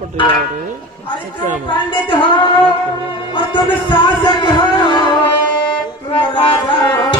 पटरी जा रहे हैं। अरे तुम पंडित हो और तुम शासक हो, तुम राजा हो।